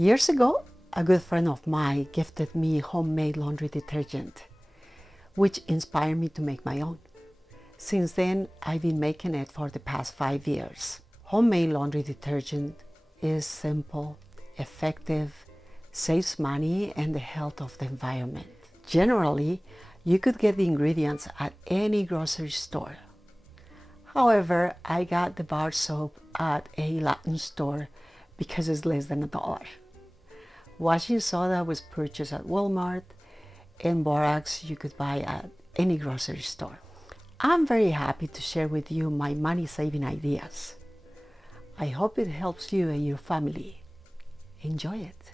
Years ago, a good friend of mine gifted me homemade laundry detergent, which inspired me to make my own. Since then, I've been making it for the past 5 years. Homemade laundry detergent is simple, effective, saves money and the health of the environment. Generally, you could get the ingredients at any grocery store. However, I got the bar soap at a Latin store because it's less than $1. Washing soda was purchased at Walmart, and borax you could buy at any grocery store. I'm very happy to share with you my money-saving ideas. I hope it helps you and your family. Enjoy it.